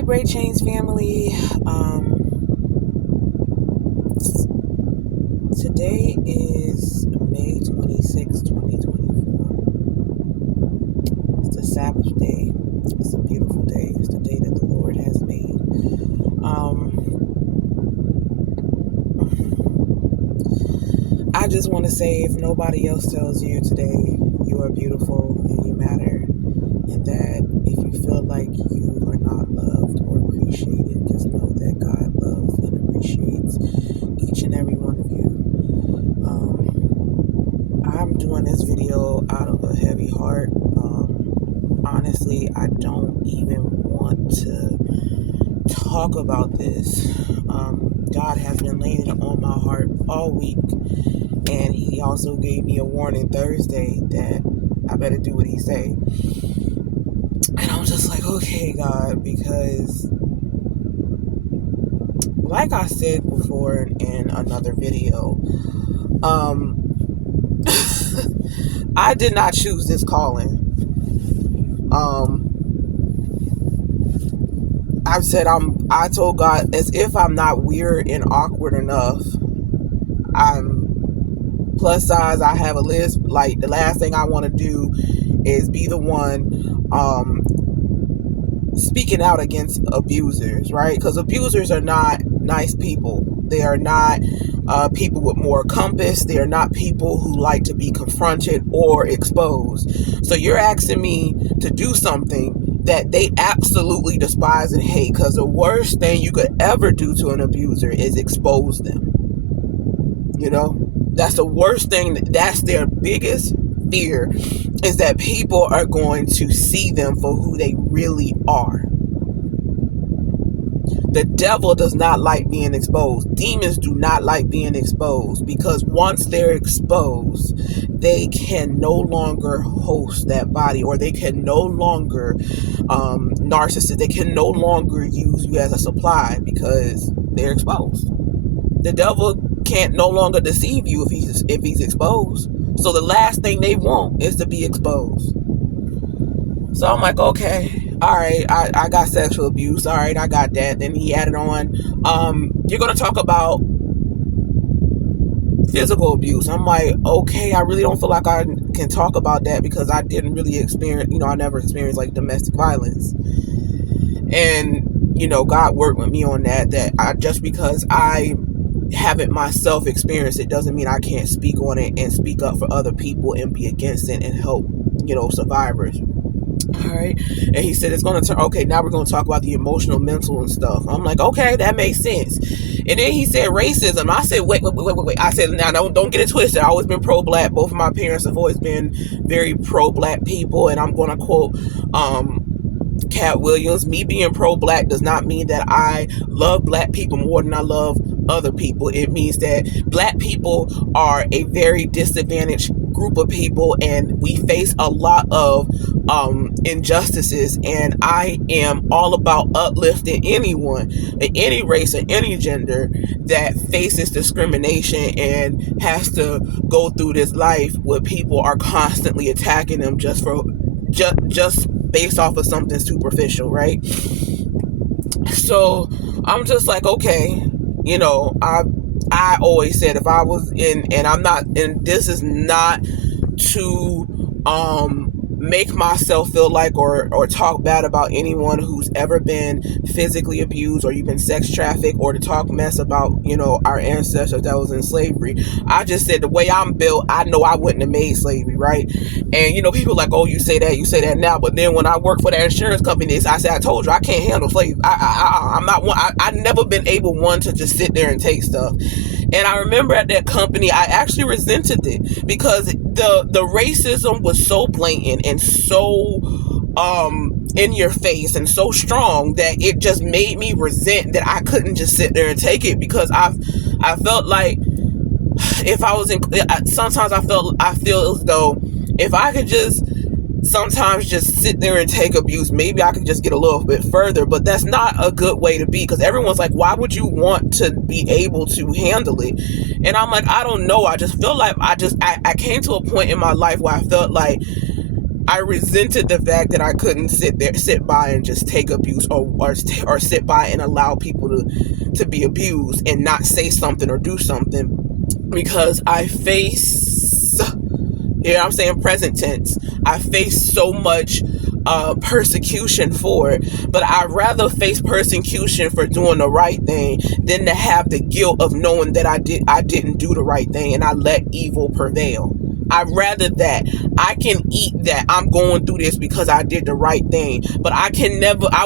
Hey, Break Chains family. Today is May 26, 2024. It's a Sabbath day. It's a beautiful day. It's the day that the Lord has made. I just want to say, if nobody else tells you today, you are beautiful and you matter, and that if you feel like you are not loved or appreciated, just know that God loves and appreciates each and every one of you. I'm doing this video out of a heavy heart. Honestly, I don't even want to talk about this. God has been laying it on my heart all week, and he also gave me a warning Thursday that I better do what he say. And I'm just like, okay, God, because like I said before in another video, I did not choose this calling. I told God, as if I'm not weird and awkward enough, I'm plus size, I have a list, like the last thing I want to do is be the one speaking out against abusers, right? Because abusers are not nice people. They are not people with moral compass. They are not people who like to be confronted or exposed. So you're asking me to do something that they absolutely despise and hate, because the worst thing you could ever do to an abuser is expose them. You know, that's the worst thing. That's their biggest fear, is that people are going to see them for who they really are. The devil does not like being exposed. Demons do not like being exposed, because once they're exposed, they can no longer host that body, or they can no longer narcissist. They can no longer use you as a supply because they're exposed. The devil can't no longer deceive you if he's exposed. So the last thing they want is to be exposed. So I'm like, okay, all right, I got sexual abuse. All right, I got that. Then he added on, you're going to talk about physical abuse. I'm like, okay, I really don't feel like I can talk about that, because I didn't really experience, I never experienced like domestic violence. And, God worked with me on that just because I haven't myself experienced it doesn't mean I can't speak on it and speak up for other people and be against it and help, survivors. All right. And he said, it's going to turn, okay, now we're going to talk about the emotional, mental and stuff. I'm like, okay, that makes sense. And then he said racism. I said, wait. I said, now don't get it twisted. I've always been pro-black. Both of my parents have always been very pro-black people. And I'm going to quote, Cat Williams, me being pro-black does not mean that I love black people more than I love other people. It means that black people are a very disadvantaged group of people, and we face a lot of injustices, and I am all about uplifting anyone, any race or any gender that faces discrimination and has to go through this life where people are constantly attacking them just based off of something superficial, right? So I'm just like, okay, I always said, if I was in, and I'm not, and this is not to make myself feel like or talk bad about anyone who's ever been physically abused or you've been sex trafficked, or to talk mess about our ancestors that was in slavery. I just said, the way I'm built, I know I wouldn't have made slavery, right? And people like, oh, you say that now, but then when I work for that insurance company, I said, I told you I can't handle slavery. I'm not one. I never been able to just sit there and take stuff. And I remember at that company, I actually resented it, because the racism was so blatant and so in your face and so strong that it just made me resent that I couldn't just sit there and take it, because I felt like if I was in, sometimes I feel as though if I could just sometimes just sit there and take abuse, maybe I could just get a little bit further. But that's not a good way to be, because everyone's like, why would you want to be able to handle it? And I'm like, I don't know. I just feel like I came to a point in my life where I felt like I resented the fact that I couldn't sit by and just take abuse, or sit by and allow people to be abused and not say something or do something, because I face, here I'm saying present tense, I face so much persecution for it. But I'd rather face persecution for doing the right thing than to have the guilt of knowing that I didn't do the right thing and I let evil prevail. I'd rather that. I can eat that I'm going through this because I did the right thing, but I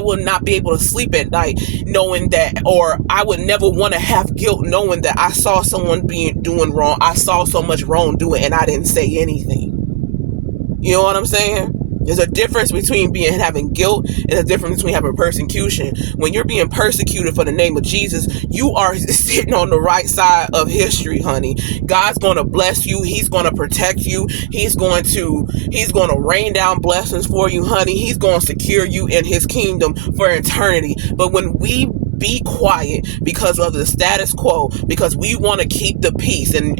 will not be able to sleep at night knowing that, or I would never want to have guilt knowing that I saw someone doing wrong. I saw so much wrongdoing and I didn't say anything. You know what I'm saying? There's a difference between having guilt and a difference between having persecution. When you're being persecuted for the name of Jesus, you are sitting on the right side of history, honey. God's going to bless you. He's going to protect you. He's going to rain down blessings for you, honey. He's going to secure you in his kingdom for eternity. But when we be quiet because of the status quo, because we want to keep the peace, and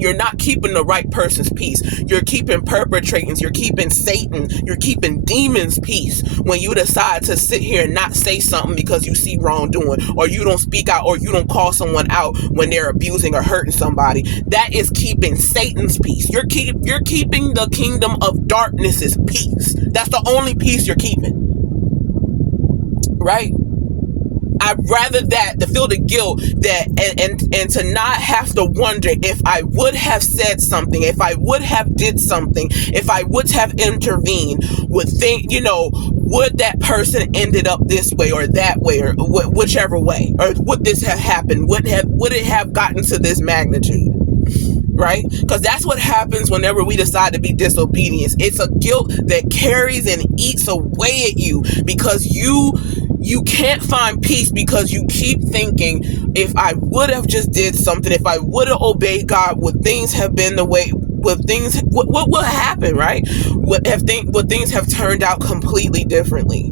you're not keeping the right person's peace. You're keeping perpetrators, you're keeping Satan, you're keeping demons' peace when you decide to sit here and not say something because you see wrongdoing, or you don't speak out, or you don't call someone out when they're abusing or hurting somebody. That is keeping Satan's peace. You're keeping the kingdom of darkness's peace. That's the only peace you're keeping, right? I'd rather that, to feel the guilt, that and to not have to wonder if I would have said something, if I would have did something, if I would have intervened, would that person ended up this way or that way, or whichever way, or would this have happened? Would it have gotten to this magnitude? Right? Because that's what happens whenever we decide to be disobedient. It's a guilt that carries and eats away at you, because you can't find peace because you keep thinking, if I would have just did something, if I would have obeyed God, would things have been the way, what will happen, right? Would things have turned out completely differently?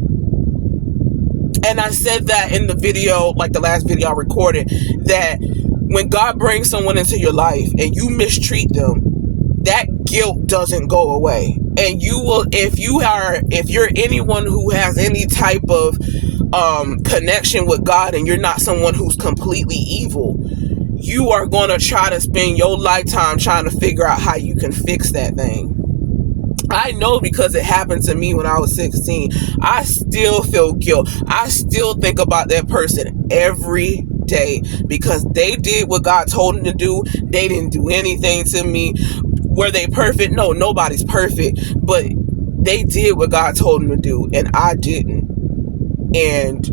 And I said that in the video, like the last video I recorded, that when God brings someone into your life and you mistreat them, that guilt doesn't go away. And you will, if you're anyone who has any type of connection with God, and you're not someone who's completely evil, you are going to try to spend your lifetime trying to figure out how you can fix that thing. I know, because it happened to me when I was 16. I still feel guilt. I still think about that person every day, because they did what God told them to do. They didn't do anything to me. Were they perfect? No, nobody's perfect, but they did what God told them to do, and I didn't. And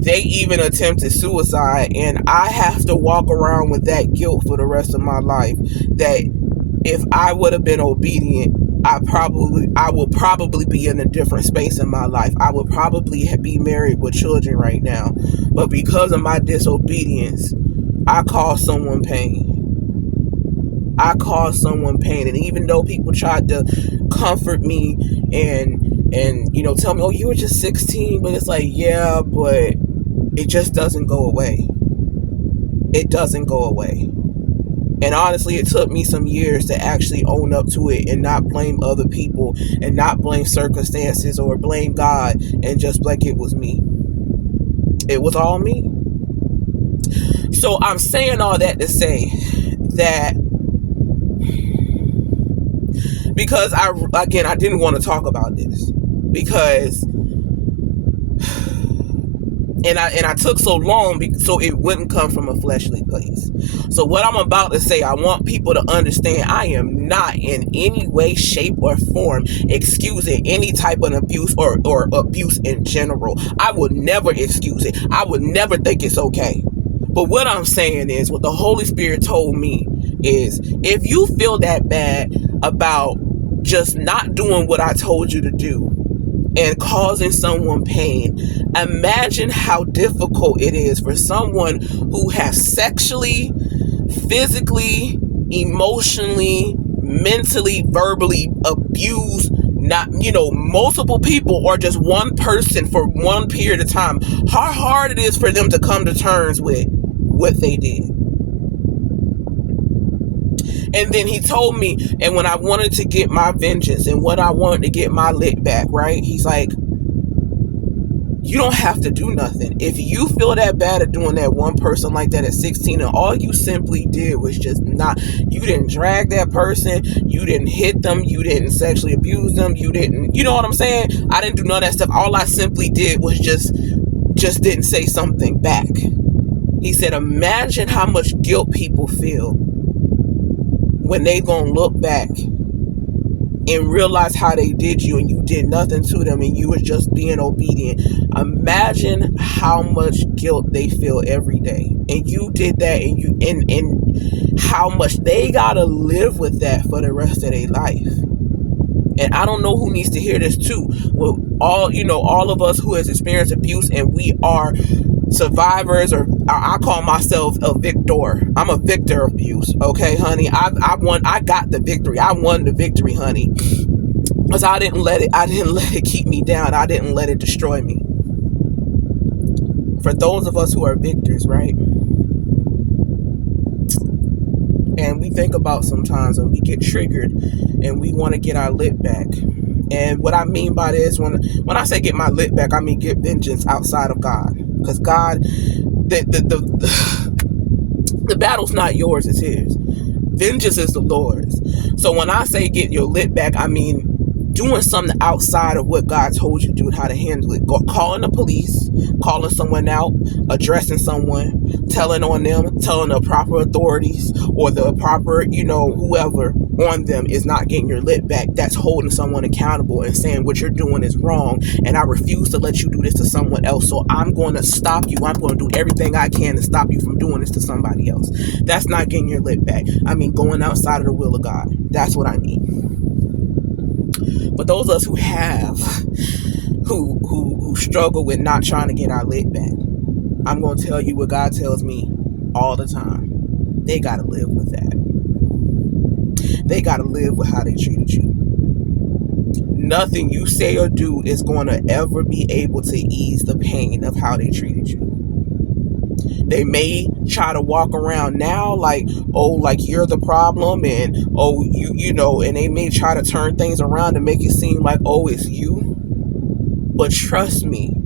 they even attempted suicide, and I have to walk around with that guilt for the rest of my life, that if I would have been obedient, I will probably be in a different space in my life. I would probably be married with children right now. But because of my disobedience, I caused someone pain. And even though people tried to comfort me and tell me, oh, you were just 16, but it's like, yeah, but it just doesn't go away. It doesn't go away. And honestly, it took me some years to actually own up to it and not blame other people and not blame circumstances or blame God, and just like it was me. It was all me. So I'm saying all that to say that, because I didn't want to talk about this, because and I took so long so it wouldn't come from a fleshly place. So what I'm about to say, I want people to understand, I am not in any way, shape, or form excusing any type of abuse or abuse in general. I would never excuse it. I would never think it's okay. But what I'm saying is, what the Holy Spirit told me is, if you feel that bad about just not doing what I told you to do and causing someone pain, imagine how difficult it is for someone who has sexually, physically, emotionally, mentally, verbally abused multiple people, or just one person for one period of time. How hard it is for them to come to terms with what they did. And then he told me, and when I wanted to get my vengeance and when I wanted to get my lick back, right? He's like, you don't have to do nothing. If you feel that bad at doing that one person like that at 16, and all you simply did was just not, you didn't drag that person, you didn't hit them, you didn't sexually abuse them, you didn't, you know what I'm saying? I didn't do none of that stuff. All I simply did was just didn't say something back. He said, imagine how much guilt people feel when they gonna look back and realize how they did you and you did nothing to them and you were just being obedient. Imagine how much guilt they feel every day. And you did that, and you and how much they gotta live with that for the rest of their life. And I don't know who needs to hear this too. Well, all of us who has experienced abuse, and we are survivors, or I call myself a victor. I'm a victor of abuse. Okay, honey. I won. I got the victory. I won the victory, honey. Because I didn't let it keep me down. I didn't let it destroy me. For those of us who are victors, right? And we think about sometimes when we get triggered and we want to get our lit back. And what I mean by this, when I say get my lit back, I mean get vengeance outside of God. Because God, the battle's not yours, it's his. Vengeance is the Lord's. So when I say get your lit back, I mean doing something outside of what God told you to do and how to handle it. Calling the police, calling someone out, addressing someone, telling on them, telling the proper authorities or the proper, whoever on them is not getting your lit back. That's holding someone accountable and saying what you're doing is wrong, and I refuse to let you do this to someone else. So I'm going to stop you. I'm going to do everything I can to stop you from doing this to somebody else. That's not getting your lit back. I mean going outside of the will of God. That's what I mean. But those of us who have, who struggle with not trying to get our lit back, I'm going to tell you what God tells me all the time. They got to live with that. They got to live with how they treated you. Nothing you say or do is going to ever be able to ease the pain of how they treated you. They may try to walk around now like you're the problem, and and they may try to turn things around to make it seem like, it's you. But trust me,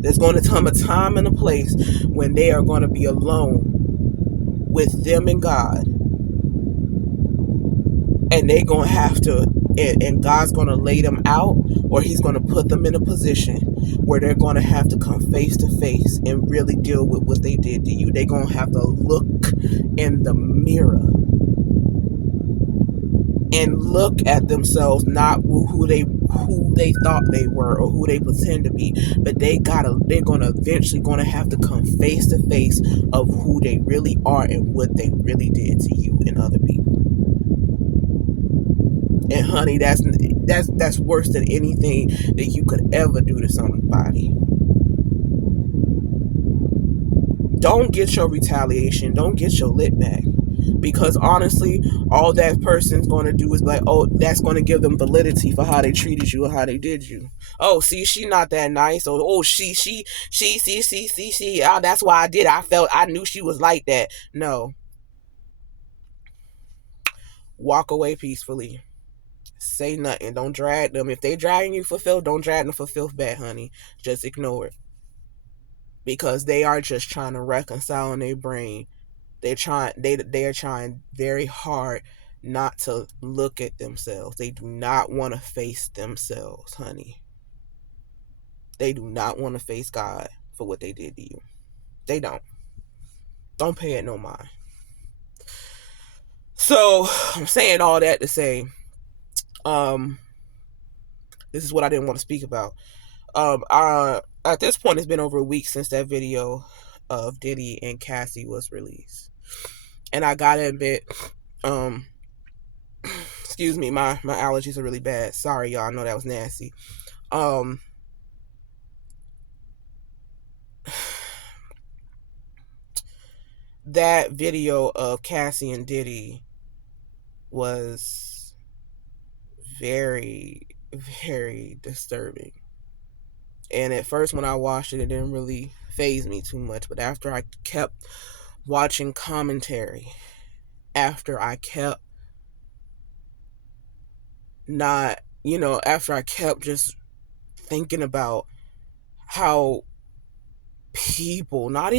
there's going to come a time and a place when they are going to be alone with them and God. And they're going to have to, and God's going to lay them out, or he's going to put them in a position where they're going to have to come face to face and really deal with what they did to you. They're going to have to look in the mirror and look at themselves, not who they thought they were or who they pretend to be, but they're going to eventually going to have to come face to face of who they really are and what they really did to you and other people. And honey, that's worse than anything that you could ever do to somebody. Don't get your retaliation. Don't get your lit back. Because honestly, all that person's going to do is like, that's going to give them validity for how they treated you or how they did you. Oh, see, she not that nice. Or, see, that's why I did it. I knew she was like that. No. Walk away peacefully. Say nothing. Don't drag them. If they dragging you for filth, don't drag them for filth back, honey. Just ignore it. Because they are just trying to reconcile in their brain. They are trying very hard not to look at themselves. They do not want to face themselves, honey. They do not want to face God for what they did to you. They don't. Don't pay it no mind. So I'm saying all that to say, this is what I didn't want to speak about. At this point, it's been over a week since that video of Diddy and Cassie was released. And I gotta admit, excuse me, my allergies are really bad. Sorry, y'all. I know that was nasty. That video of Cassie and Diddy was very, very disturbing. And at first when I watched it, it didn't really faze me too much. But after I kept watching commentary, after I kept not, after I kept just thinking about how people, not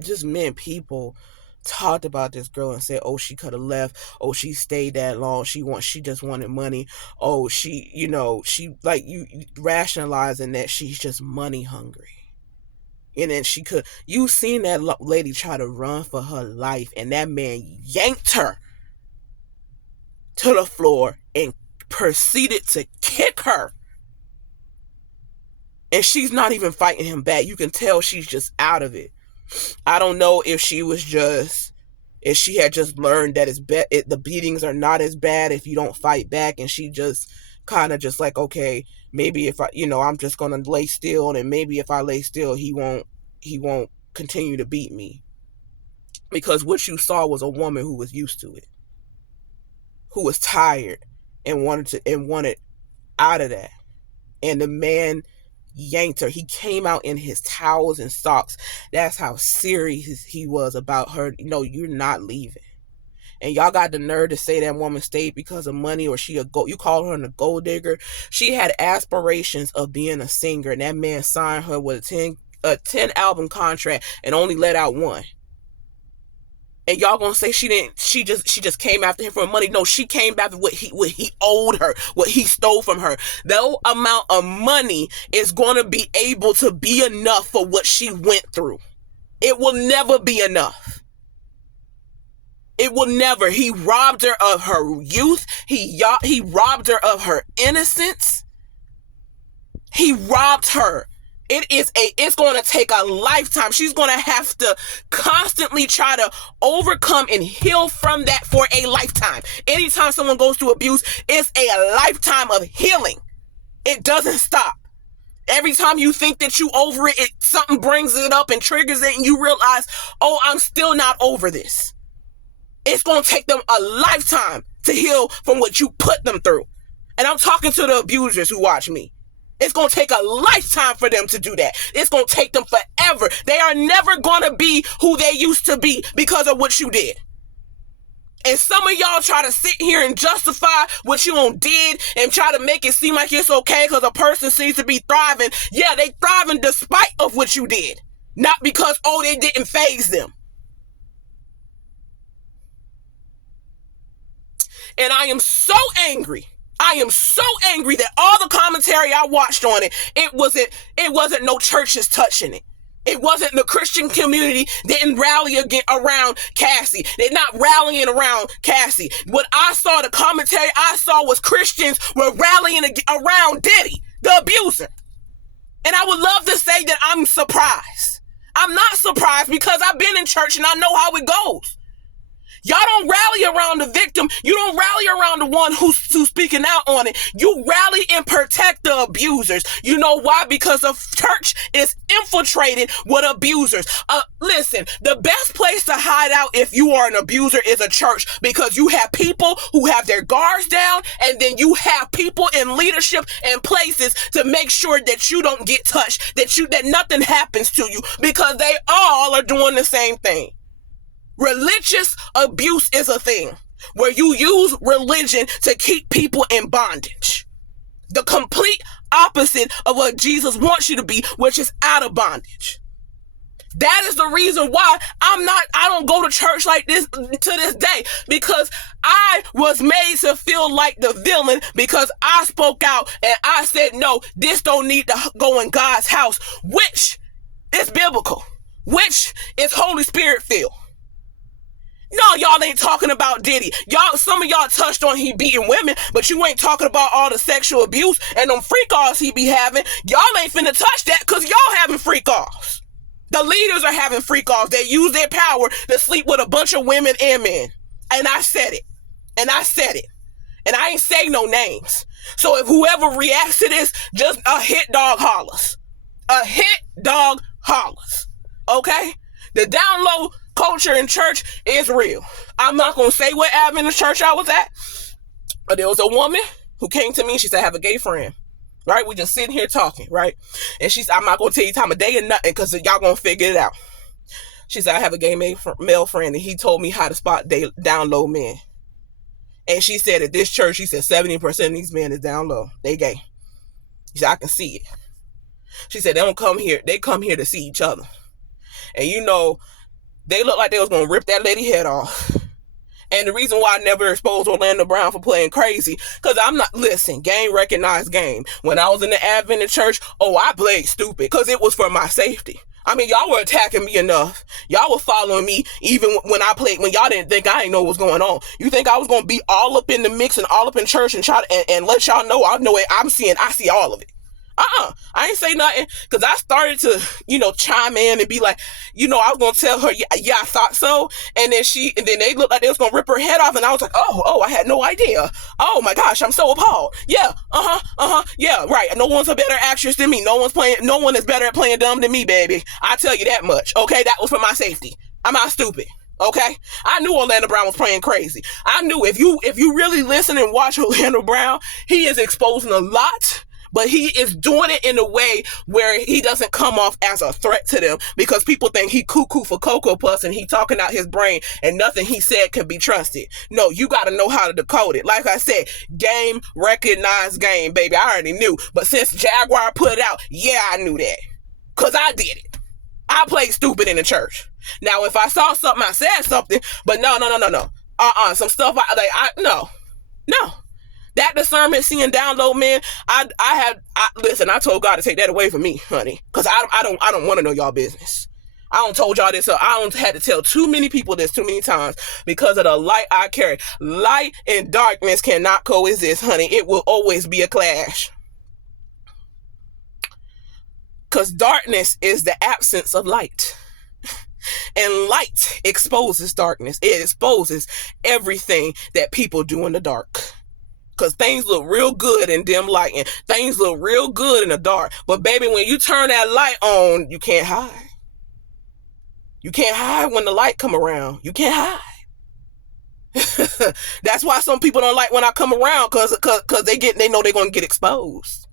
just men, people talked about this girl and said, oh, she could have left, oh, she stayed that long, she just wanted money, oh, she like, you rationalizing that she's just money hungry. And then you seen that lady try to run for her life, and that man yanked her to the floor and proceeded to kick her. And she's not even fighting him back. You can tell she's just out of it. I don't know if she had just learned that the beatings are not as bad if you don't fight back, and she just kind of just like, okay, maybe if I'm just gonna lay still, and maybe if I lay still, he won't continue to beat me. Because what you saw was a woman who was used to it, who was tired and wanted out of that. And the man yanked her. He came out in his towels and socks. That's how serious he was about her. You're not leaving. And y'all got the nerve to say that woman stayed because of money, or you call her a gold digger. She had aspirations of being a singer, and that man signed her with a 10 album contract and only let out one. And y'all gonna say she just came after him for money? No, she came after what he owed her, what he stole from her. No amount of money is gonna be able to be enough for what she went through. It will never be enough. It will never. He robbed her of her youth. He robbed her of her innocence. He robbed her. It's going to take a lifetime. She's going to have to constantly try to overcome and heal from that for a lifetime. Anytime someone goes through abuse, it's a lifetime of healing. It doesn't stop. Every time you think that you over it, something brings it up and triggers it, and you realize, oh, I'm still not over this. It's going to take them a lifetime to heal from what you put them through. And I'm talking to the abusers who watch me. It's going to take a lifetime for them to do that. It's going to take them forever. They are never going to be who they used to be because of what you did. And some of y'all try to sit here and justify what you did and try to make it seem like it's okay because a person seems to be thriving. Yeah, they thriving despite of what you did. Not because, they didn't faze them. And I am so angry. I am so angry that all the commentary I watched on it wasn't no churches touching it. It wasn't the Christian community didn't rally around Cassie. They're not rallying around Cassie. What I saw, the commentary I saw was Christians were rallying around Diddy, the abuser. And I would love to say that I'm surprised. I'm not surprised because I've been in church and I know how it goes. Y'all don't rally around the victim. You don't rally around the one who's speaking out on it. You rally and protect the abusers. You know why? Because the church is infiltrated with abusers. Listen, the best place to hide out if you are an abuser is a church, because you have people who have their guards down, and then you have people in leadership and places to make sure that you don't get touched, that nothing happens to you, because they all are doing the same thing. Religious abuse is a thing where you use religion to keep people in bondage. The complete opposite of what Jesus wants you to be, which is out of bondage. That is the reason why I don't go to church like this to this day, because I was made to feel like the villain because I spoke out and I said, no, this don't need to go in God's house, which is biblical, which is Holy Spirit filled. No, y'all ain't talking about Diddy. Some of y'all touched on he beating women, but you ain't talking about all the sexual abuse and them freak offs he be having. Y'all ain't finna touch that because y'all having freak offs. The leaders are having freak offs. They use their power to sleep with a bunch of women and men. And I said it. And I ain't say no names. So if whoever reacts to this, just a hit dog hollers. A hit dog hollers. Okay? The down low culture in church is real. I'm not going to say what avenue of church I was at, but there was a woman who came to me and she said, I have a gay friend, right? We just sitting here talking, right? And she said, I'm not going to tell you time of day or nothing because y'all going to figure it out. She said, I have a gay male friend and he told me how to spot down low men. And she said at this church, she said 70% of these men is down low. They gay. She said, I can see it. She said, they don't come here. They come here to see each other. And you know, they looked like they was going to rip that lady head off. And the reason why I never exposed Orlando Brown for playing crazy, because I'm not, listen, game recognized game. When I was in the Adventist church, I played stupid because it was for my safety. I mean, y'all were attacking me enough. Y'all were following me even when I played, when y'all didn't think I didn't know what was going on. You think I was going to be all up in the mix and all up in church and try to, and let y'all know I know it. I see all of it. I ain't say nothing because I started to, chime in and be like, I was going to tell her, yeah, I thought so. And then they looked like they was going to rip her head off. And I was like, I had no idea. Oh my gosh, I'm so appalled. Yeah, yeah, right. No one's a better actress than me. No one is better at playing dumb than me, baby. I tell you that much. Okay, that was for my safety. I'm not stupid. Okay, I knew Orlando Brown was playing crazy. I knew if you really listen and watch Orlando Brown, he is exposing a lot. But he is doing it in a way where he doesn't come off as a threat to them because people think he cuckoo for Cocoa Puffs and he talking out his brain and nothing he said can be trusted. No, you got to know how to decode it. Like I said, game recognized game, baby. I already knew. But since Jaguar put it out, yeah, I knew that. Because I did it. I played stupid in the church. Now, if I saw something, I said something. But no. Some stuff no. That discernment, seeing download, man, listen, I told God to take that away from me, honey. Because I don't want to know y'all business. I don't told y'all this, so I don't had to tell too many people this too many times because of the light I carry. Light and darkness cannot coexist, honey. It will always be a clash. Because darkness is the absence of light. And light exposes darkness. It exposes everything that people do in the dark. Because things look real good in dim light and things look real good in the dark. But baby, when you turn that light on, you can't hide. You can't hide when the light come around. You can't hide. That's why some people don't like when I come around because they know they're going to get exposed.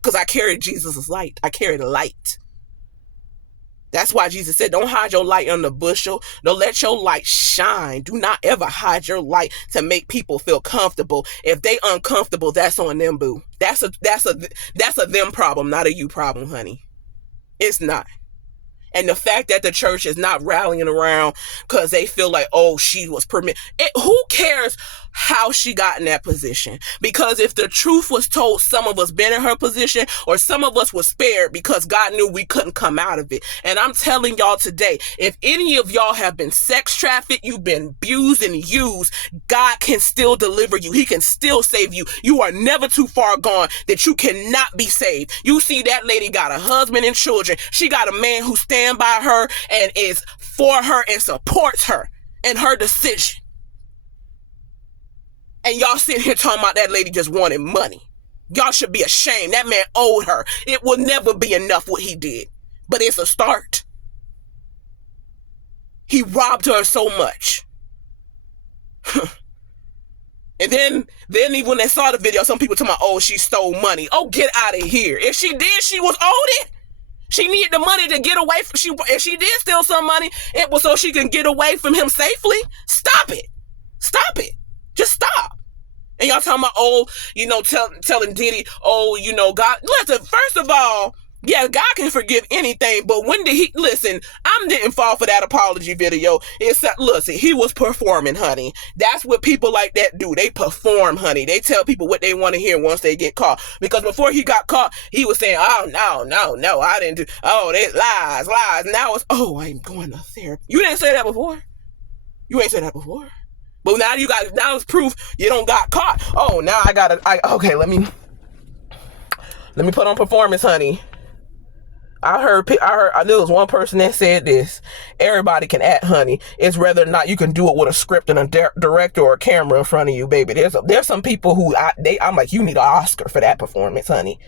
Because I carry Jesus' light. I carry the light. That's why Jesus said, don't hide your light under the bushel. Don't let your light shine. Do not ever hide your light to make people feel comfortable. If they uncomfortable, that's on them, boo. That's a them problem, not a you problem, honey. It's not. And the fact that the church is not rallying around because they feel like, she was permitted. Who cares how she got in that position? Because if the truth was told, some of us been in her position or some of us were spared because God knew we couldn't come out of it. And I'm telling y'all today, if any of y'all have been sex trafficked, you've been abused and used, God can still deliver you. He can still save you. You are never too far gone that you cannot be saved. You see that lady got a husband and children. She got a man who stands by her and is for her and supports her in her decision. And y'all sitting here talking about that lady just wanted money. Y'all should be ashamed. That man owed her. It will never be enough what he did. But it's a start. He robbed her so much. And then even when they saw the video, some people talking about, she stole money. Get out of here. If she did, she was owed it. She needed the money to get away from, if she did steal some money, it was so she can get away from him safely. Stop it. Stop it. Just stop. And y'all talking about, telling Diddy, God, listen, first of all, yeah, God can forgive anything, but when did he, listen, I didn't fall for that apology video. Listen, he was performing, honey. That's what people like that do. They perform, honey. They tell people what they want to hear once they get caught. Because before he got caught, he was saying, no, I didn't do, they lies. Now it's, I'm going to therapy. You didn't say that before. You ain't said that before. But now now it's proof you don't got caught. Now okay, let me put on performance, honey. I heard there was one person that said this. Everybody can act, honey. It's whether or not you can do it with a script and a director or a camera in front of you, baby. There's some people who I'm like, you need an Oscar for that performance, honey.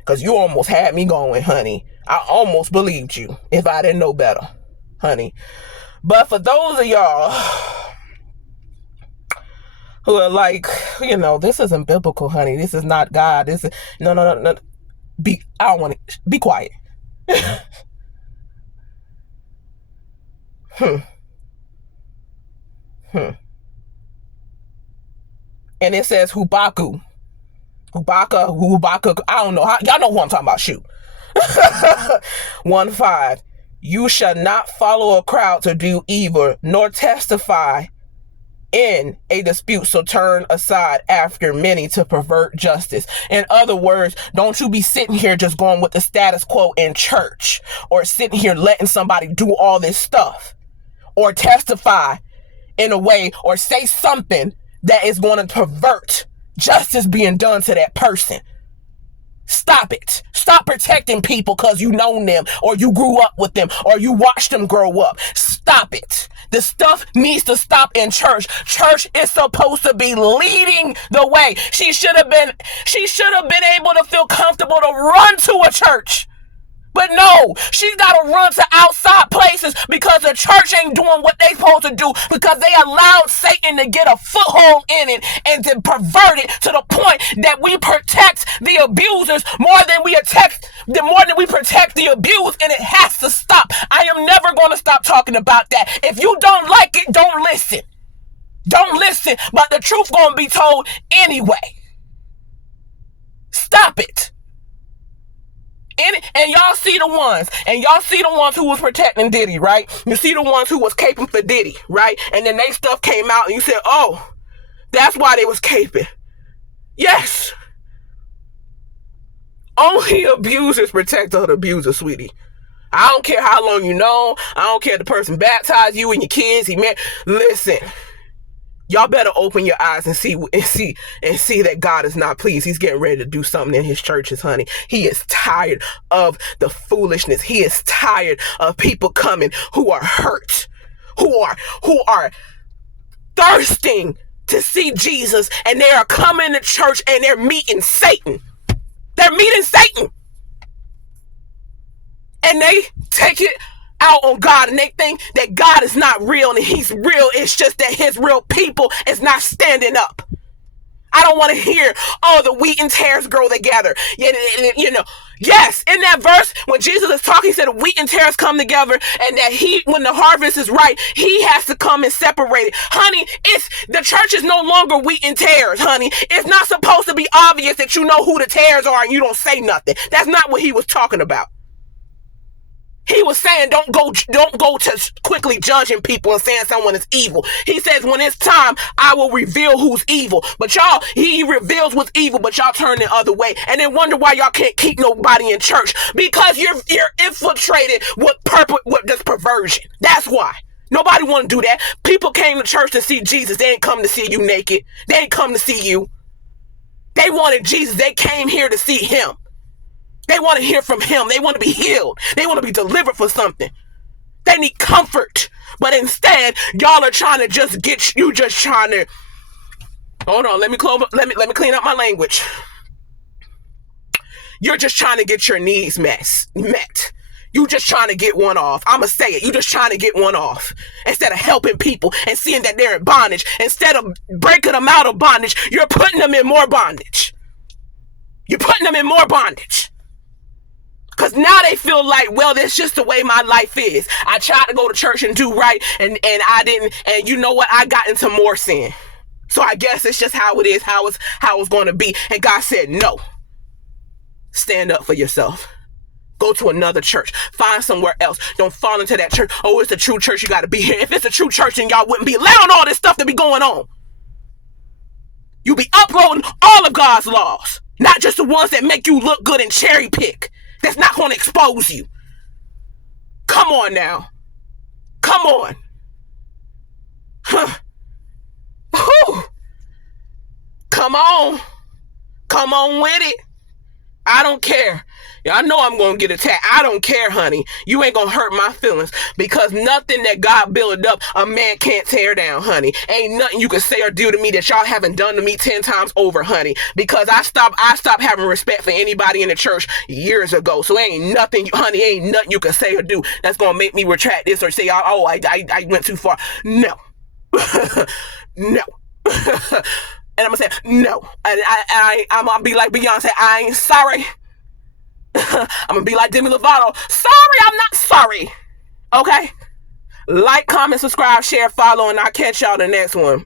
Because you almost had me going, honey. I almost believed you if I didn't know better, honey. But for those of y'all who are like, this isn't biblical, honey. This is not God. This is no. I don't want to be quiet. and it says Hubaka, I don't know. Y'all know who I'm talking about. Shoot. 1:5. You shall not follow a crowd to do evil, nor testify in a dispute, so turn aside after many to pervert justice. In other words, don't you be sitting here just going with the status quo in church, or sitting here letting somebody do all this stuff, or testify in a way, or say something that is going to pervert justice being done to that person. Stop it. Stop protecting people because you know them, or you grew up with them, or you watched them grow up. Stop it. The stuff needs to stop in church. Church is supposed to be leading the way. She should have been able to feel comfortable to run to a church. But no, she's got to run to outside places because the church ain't doing what they supposed to do, because they allowed Satan to get a foothold in it and to pervert it to the point that we protect the abusers more than we protect the abused, and it has to stop. I am never going to stop talking about that. If you don't like it, don't listen. Don't listen, but the truth going to be told anyway. Stop it. And y'all see the ones who was protecting Diddy, right? You see the ones who was caping for Diddy, right? And then they stuff came out and you said, oh, that's why they was caping. Yes. Only abusers protect other abusers, sweetie. I don't care how long you know. I don't care if the person baptized you and your kids. Listen. Y'all better open your eyes and see that God is not pleased. He's getting ready to do something in his churches, honey. He is tired of the foolishness. He is tired of people coming who are hurt, who are thirsting to see Jesus, and they are coming to church and they're meeting Satan. They're meeting Satan. And they take it out on God, and they think that God is not real and he's real. It's just that his real people is not standing up. I don't want to hear, oh, the wheat and tares grow together. Yes, in that verse, when Jesus is talking, he said wheat and tares come together, and that when the harvest is right, he has to come and separate it. Honey, the church is no longer wheat and tares, honey. It's not supposed to be obvious that you know who the tares are and you don't say nothing. That's not what he was talking about. He was saying don't go to quickly judging people and saying someone is evil. He says when it's time, I will reveal who's evil. But y'all, he reveals what's evil, but y'all turn the other way. And then wonder why y'all can't keep nobody in church. Because you're infiltrated with this perversion. That's why. Nobody want to do that. People came to church to see Jesus. They ain't come to see you naked. They ain't come to see you. They wanted Jesus. They came here to see him. They want to hear from him. They want to be healed. They want to be delivered for something. They need comfort. But instead, y'all are trying to hold on, let me clean up my language. You're just trying to get your needs met. You just trying to get one off. I'ma say it. You just trying to get one off. Instead of helping people and seeing that they're in bondage. Instead of breaking them out of bondage, you're putting them in more bondage. You're putting them in more bondage. Because now they feel like, well, that's just the way my life is. I tried to go to church and do right, and I didn't. And you know what? I got into more sin. So I guess it's just how it is, how it's going to be. And God said, no. Stand up for yourself. Go to another church. Find somewhere else. Don't fall into that church. Oh, it's the true church. You got to be here. If it's a true church, then y'all wouldn't be allowing all this stuff to be going on. You be uploading all of God's laws. Not just the ones that make you look good and cherry pick. That's not going to expose you. Come on now. Come on. Huh. Whew. Come on. Come on with it. I don't care. I know I'm going to get attacked. I don't care, honey. You ain't going to hurt my feelings, because nothing that God built up, a man can't tear down, honey. Ain't nothing you can say or do to me that y'all haven't done to me 10 times over, honey, because I stopped having respect for anybody in the church years ago. So ain't nothing you can say or do that's going to make me retract this or say, oh, I went too far. No. No. And I'm going to say, no. I'm going to be like Beyonce, I ain't sorry. I'm going to be like Demi Lovato. Sorry, I'm not sorry. Okay? Like, comment, subscribe, share, follow, and I'll catch y'all the next one.